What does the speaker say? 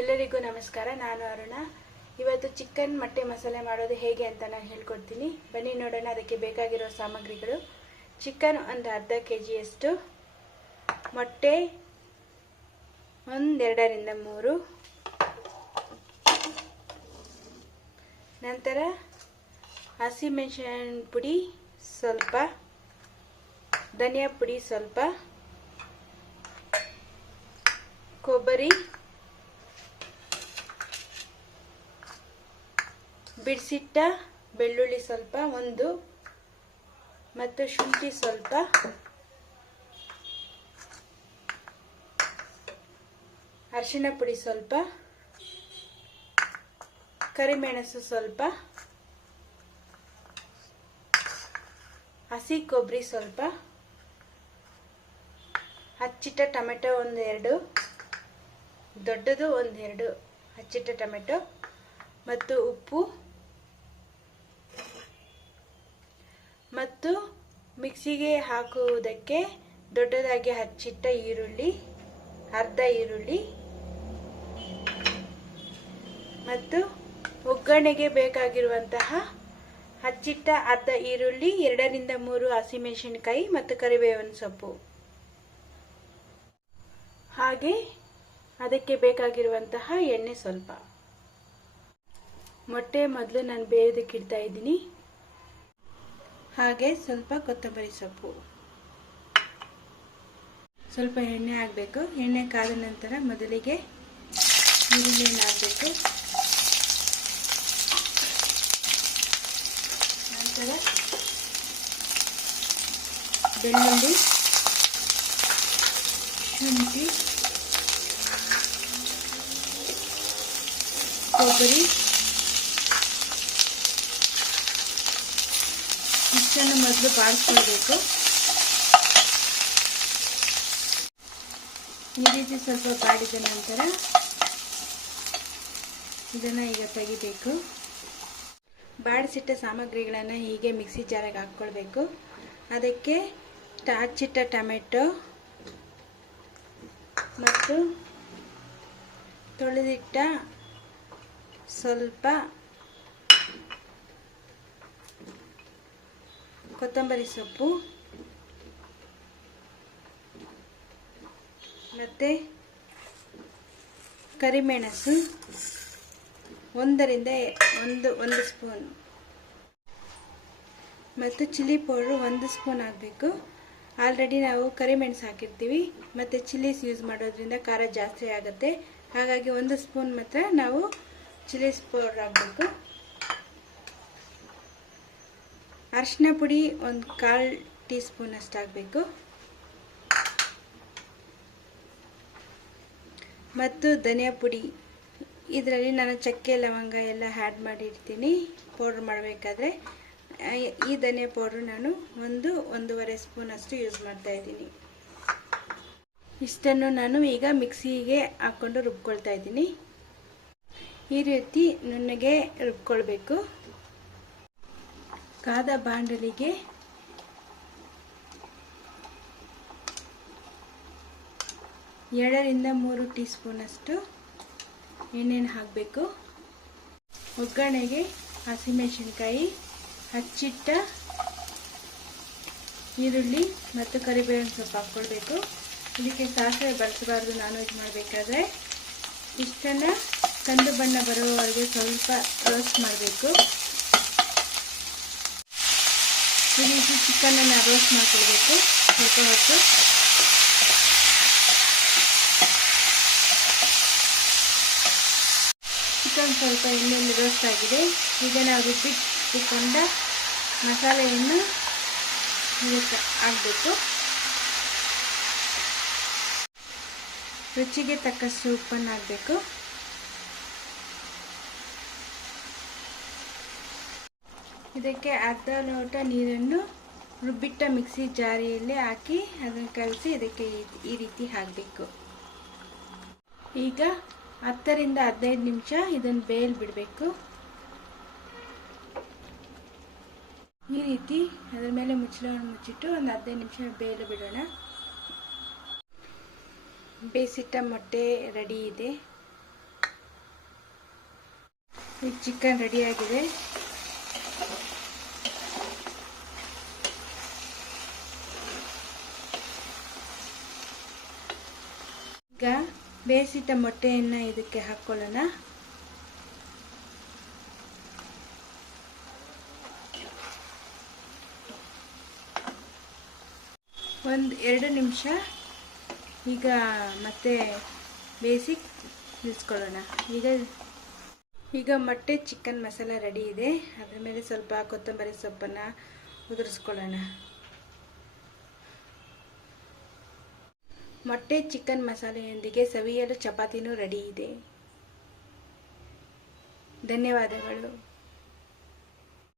ಎಲ್ಲರಿಗೂ ನಮಸ್ಕಾರ, ನಾನು ಅರುಣ. ಇವತ್ತು ಚಿಕನ್ ಮೊಟ್ಟೆ ಮಸಾಲೆ ಮಾಡೋದು ಹೇಗೆ ಅಂತ ನಾನು ಹೇಳ್ಕೊಡ್ತೀನಿ. ಬನ್ನಿ ನೋಡೋಣ, ಅದಕ್ಕೆ ಬೇಕಾಗಿರೋ ಸಾಮಗ್ರಿಗಳು. ಚಿಕನ್ ಒಂದು ಅರ್ಧ ಕೆ ಜಿಯಷ್ಟು ಮೊಟ್ಟೆ ಒಂದೆರಡರಿಂದ ಮೂರು. ನಂತರ ಹಸಿಮೆಣಸಿನ ಪುಡಿ ಸ್ವಲ್ಪ. ಧನಿಯಾ ಪುಡಿ ಸ್ವಲ್ಪ. ಕೊಬ್ಬರಿ. ಬಿಡಿಸಿಟ್ಟ ಬೆಳ್ಳುಳ್ಳಿ ಸ್ವಲ್ಪ, ಒಂದು ಮತ್ತು ಶುಂಠಿ ಸ್ವಲ್ಪ. ಅರಿಶಿಣ ಪುಡಿ ಸ್ವಲ್ಪ. ಕರಿಮೆಣಸು ಸ್ವಲ್ಪ. ಹಸಿ ಕೊಬ್ಬರಿ ಸ್ವಲ್ಪ. ಹಚ್ಚಿಟ್ಟ ಟೊಮೆಟೊ ಒಂದೆರಡು. ದೊಡ್ಡದು ಒಂದೆರಡು. ಹಚ್ಚಿಟ್ಟ ಟೊಮೆಟೊ. ಮತ್ತು ಉಪ್ಪು ಮತ್ತು ಮಿಕ್ಸಿಗೆ ಹಾಕುವುದಕ್ಕೆ ದೊಡ್ಡದಾಗಿ ಹಚ್ಚಿಟ್ಟ ಈರುಳ್ಳಿ, ಅರ್ಧ ಈರುಳ್ಳಿ ಮತ್ತು ಒಗ್ಗರಣೆಗೆ ಬೇಕಾಗಿರುವಂತಹ ಹಚ್ಚಿಟ್ಟ ಅರ್ಧ ಈರುಳ್ಳಿ, ಎರಡರಿಂದ ಮೂರು ಹಸಿಮೆಣಸಿನಕಾಯಿ ಮತ್ತು ಕರಿಬೇವಿನ ಸೊಪ್ಪು. ಹಾಗೆ ಅದಕ್ಕೆ ಬೇಕಾಗಿರುವಂತಹ ಎಣ್ಣೆ ಸ್ವಲ್ಪ. ಮೊಟ್ಟೆ ಮೊದಲು ನಾನು ಬೇಯೋದಕ್ಕೆ ಇಡ್ತಾ ಇದ್ದೀನಿ. ಹಾಗೆ ಸ್ವಲ್ಪ ಕೊತ್ತಂಬರಿ ಸೊಪ್ಪು. ಸ್ವಲ್ಪ ಎಣ್ಣೆ ಹಾಕಬೇಕು. ಎಣ್ಣೆ ಕಾದ ನಂತರ ಮೊದಲಿಗೆ ಈರುಳ್ಳಿಯನ್ನು ಹಾಕಬೇಕು. ನಂತರ ಬೆಳ್ಳುಳ್ಳಿ ಶುಂಠಿ, ಕೊಬ್ಬರಿ ಇಷ್ಟನ್ನು ಮೊದಲು ಬಾಡಿಸ್ಕೊಳ್ಬೇಕು ಈ ರೀತಿ ಸ್ವಲ್ಪ ಬಾಡಿದ ನಂತರ ಇದನ್ನು ಈಗ ತೆಗಿಬೇಕು. ಬಾಡಿಸಿಟ್ಟ ಸಾಮಗ್ರಿಗಳನ್ನು ಹೀಗೆ ಮಿಕ್ಸಿ ಜಾರಿಗೆ ಹಾಕ್ಕೊಳ್ಬೇಕು. ಅದಕ್ಕೆ ಹಚ್ಚಿಟ್ಟ ಟೊಮೆಟೊ ಮತ್ತು ತೊಳೆದಿಟ್ಟ ಸ್ವಲ್ಪ ಕೊತ್ತಂಬರಿ ಸೊಪ್ಪು. ಮತ್ತು ಕರಿಮೆಣಸು. ಒಂದರಿಂದ ಒಂದು ಒಂದು ಸ್ಪೂನ್. ಮತ್ತು ಚಿಲ್ಲಿ ಪೌಡ್ರು ಒಂದು ಸ್ಪೂನ್ ಹಾಕಬೇಕು ಆಲ್ರೆಡಿ ನಾವು ಕರಿಮೆಣಸು ಹಾಕಿರ್ತೀವಿ. ಮತ್ತು ಚಿಲ್ಲೀಸ್ ಯೂಸ್ ಮಾಡೋದ್ರಿಂದ ಖಾರ ಜಾಸ್ತಿ ಆಗುತ್ತೆ. ಹಾಗಾಗಿ ಒಂದು ಸ್ಪೂನ್ ಮಾತ್ರ ನಾವು ಚಿಲ್ಲೀಸ್ ಪೌಡ್ರ್ ಹಾಕಬೇಕು. ಅರಿಶಿನ ಪುಡಿ ಒಂದು ಕಾಲು ಟೀ ಸ್ಪೂನ್ ಅಷ್ಟು ಹಾಕಬೇಕು. ಮತ್ತು ಧನಿಯಾ ಪುಡಿ. ಇದರಲ್ಲಿ ನಾನು ಚಕ್ಕೆ, ಲವಂಗ ಎಲ್ಲ ಆ್ಯಡ್ ಮಾಡಿರ್ತೀನಿ. ಪೌಡ್ರ್ ಮಾಡಬೇಕಾದ್ರೆ. ಈ ಧನಿಯಾ ಪೌಡ್ರ್ ನಾನು ಒಂದು ಒಂದೂವರೆ ಸ್ಪೂನ್ ಅಷ್ಟು ಯೂಸ್ ಮಾಡ್ತಾ ಇದ್ದೀನಿ. ಇಷ್ಟನ್ನು ನಾನು ಈಗ ಮಿಕ್ಸಿಗೆ ಹಾಕ್ಕೊಂಡು ರುಬ್ಕೊಳ್ತಾ ಇದ್ದೀನಿ. ಈ ರೀತಿ ನುಣ್ಣಗೆ ರುಬ್ಕೊಳ್ಬೇಕು. ಕಾದ ಬಾಂಡಲಿಗೆ ಎರಡರಿಂದ ಮೂರು ಟೀ ಸ್ಪೂನಷ್ಟು ಎಣ್ಣೆನ ಹಾಕಬೇಕು. ಒಗ್ಗರಣೆಗೆ ಹಸಿಮೆಣಸಿನ್ಕಾಯಿ, ಹಚ್ಚಿಟ್ಟ ಈರುಳ್ಳಿ ಮತ್ತು ಕರಿಬೇವಿನ ಸೊಪ್ಪು ಹಾಕ್ಕೊಳ್ಬೇಕು. ಇದಕ್ಕೆ ಸಾಸಿವೆ ಬಳಸಬಾರ್ದು ನಾನ್ ವೆಜ್ ಮಾಡಬೇಕಾದ್ರೆ. ಇಷ್ಟನ್ನು ಕಂದು ಬಣ್ಣ ಬರುವವರೆಗೆ ಸ್ವಲ್ಪ ರೋಸ್ಟ್ ಮಾಡಬೇಕು. ರೀತಿ ಚಿಕನನ್ನು ರೋಸ್ಟ್ ಮಾಡ್ಕೊಳ್ಬೇಕು, ಸ್ವಲ್ಪ ಹೊತ್ತು. ಚಿಕನ್ ಸ್ವಲ್ಪ ಎಣ್ಣೆಯಲ್ಲಿ ರೋಸ್ಟ್ ಆಗಿದೆ. ಈಗ ನಾವು ರುಬ್ಬಿಟ್ಟುಕೊಂಡ ಮಸಾಲೆಯನ್ನು ಇದಕ್ಕೆ ಹಾಕಬೇಕು. ರುಚಿಗೆ ತಕ್ಕಷ್ಟು ಉಪ್ಪನ್ನು ಹಾಕಬೇಕು. ಇದಕ್ಕೆ ಅರ್ಧ ಲೋಟ ನೀರನ್ನು ರುಬ್ಬಿಟ್ಟ ಮಿಕ್ಸಿ ಜಾರಿಯಲ್ಲಿ ಹಾಕಿ ಅದನ್ನು ಕಲಸಿ ಇದಕ್ಕೆ ಈ ರೀತಿ ಹಾಕಬೇಕು. ಈಗ ಹತ್ತರಿಂದ ಹದಿನೈದು ನಿಮಿಷ ಇದನ್ನು ಬೇಲ್ ಬಿಡಬೇಕು. ಈ ರೀತಿ ಅದರ ಮೇಲೆ ಮುಚ್ಚಳವನ್ನು ಮುಚ್ಚಿಟ್ಟು ಒಂದು ಹದಿನೈದು ನಿಮಿಷ ಬೇಯಲು ಬಿಡೋಣ. ಬೇಯಿಸಿಟ್ಟ ಮೊಟ್ಟೆ ರೆಡಿ ಇದೆ. ಈ ಚಿಕನ್ ರೆಡಿಯಾಗಿದೆ ಈಗ ಬೇಯಿಸಿದ ಮೊಟ್ಟೆಯನ್ನು ಇದಕ್ಕೆ ಹಾಕ್ಕೊಳ್ಳೋಣ ಒಂದು ಎರಡು ನಿಮಿಷ ಈಗ ಮತ್ತೆ ಬೇಯಿಸಿ ನಿಲ್ಸ್ಕೊಳ್ಳೋಣ. ಈಗ ಈಗ ಮೊಟ್ಟೆ ಚಿಕನ್ ಮಸಾಲ ರೆಡಿ ಇದೆ. ಅದ್ರ ಮೇಲೆ ಸ್ವಲ್ಪ ಕೊತ್ತಂಬರಿ ಸೊಪ್ಪನ್ನು ಉದುರಿಸ್ಕೊಳ್ಳೋಣ. ಮೊಟ್ಟೆ ಚಿಕನ್ ಮಸಾಲೆಯೊಂದಿಗೆ ಸವಿಯಲು ಚಪಾತಿನೂ ರೆಡಿ ಇದೆ. ಧನ್ಯವಾದಗಳು.